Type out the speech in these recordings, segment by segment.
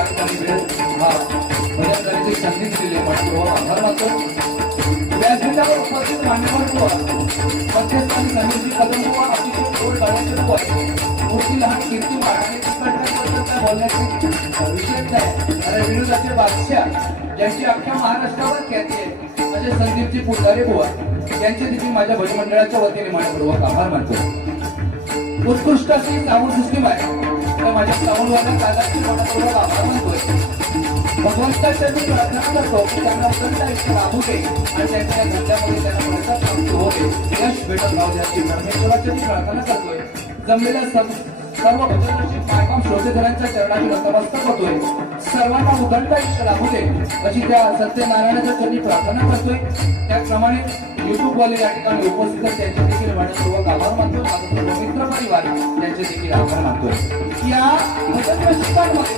या ठिकाणी वेळ हा भजन करायची संधी दिलेली आहे. आभार मानतो. व्यासपीठावर उपस्थित मान्यवर मध्यस्थानी समीरजी कदम बुवा अतिशय गोड गाण्याचे बुवा मोठी लहान कीर्ती मांडण्याची बोलण्याची विशेष आहे. अरे विनोदाचे बादशाह ज्यांची अख्ख्या महाराष्ट्रावर ख्याती आहे म्हणजे संदीपजी पुजारी बुवा यांचे देखील माझ्या भजमंडळाच्या वतीने मान्यपूर्वक आभार मानतो. उत्कृष्ट अशी साऊंड सिस्टीम आहे तर माझ्या साऊंडवाल्या दादाची मनापूर्वक आभार मानतोय. भगवंताच्या मी प्रार्थना करतो की त्यांना उत्तम आयुष्य लाभू दे आणि त्यांच्या धंद्यामध्ये त्यांना पैसा प्राप्त होते यश भेटत राहू द्याची परमेश्वराची मी प्रार्थना करतोय. जमलेल्या सर्व भजनरसिक मायबाप श्रोतेधरांच्या चरणाने नतमस्तक होतोय. सर्वांना उदंड आयुष्य लाभू दे अशी त्या सत्यनारायणाच्या चरणी प्रार्थना करतोय. त्याचप्रमाणे युट्यूब वाले या ठिकाणी उपस्थित आहेत त्यांचे देखील मनपूर्वक आभार मानतो. माझा मित्र परिवार त्यांचे देखील आभार मानतोय. या भजन रसिकांमध्ये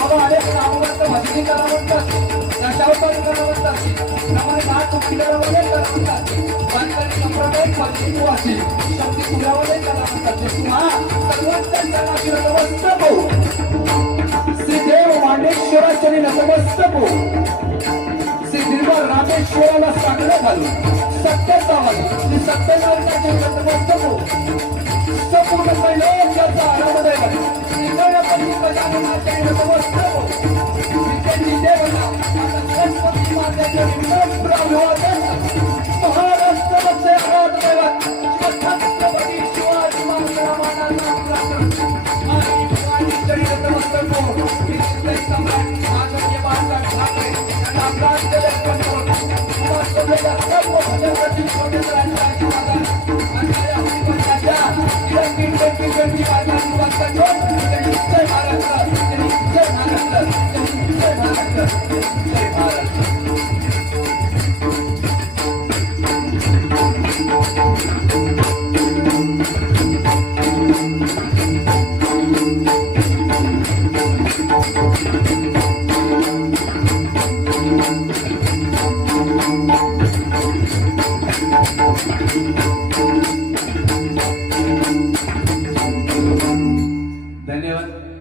मला अनेक नामवंत भजनी कलावंत दशावतार कलावंत असतील त्यामुळे नाथ मुक्तीकरावाले कलावंत असतील वारकरी संप्रदाय भजनी असतील शक्ती पुरावाले कलावंत असतील किंवा सर्वांच्या नाशी नतमस्तक हो. श्रीदेव मांडेश्वराचरी नतमस्तक हो. श्री निर्मल रामेश्वराला साकडं घालून सत्याचा श्री सत्यनारायणाचे नतमस्तक हो. संपूर्ण लोकांचा आरामदय गणपती गजाननाचे नतमस्तक हो. विद्येची देवता सरस्वती मातेचे विनम्र अभिवादन. महाराष्ट्राचे आराधदैवत छत्रपती शिवाजी महाराजांना आणि भगवानी नतमस्तक हो. सम्राट आचार्य बाळासाहेब ठाकरे यांना आपला अर्पण करतो. समाजसभेला सर्व भजनरसिक श्रोतेधरांच्या आशीर्वादाने आणि या हरिभजनाच्या निरंकित व्यक्ती मार्गानुसार जय महाराष्ट्र, जय महाराष्ट्र, जय महाराष्ट्र, जय महाराष्ट्र.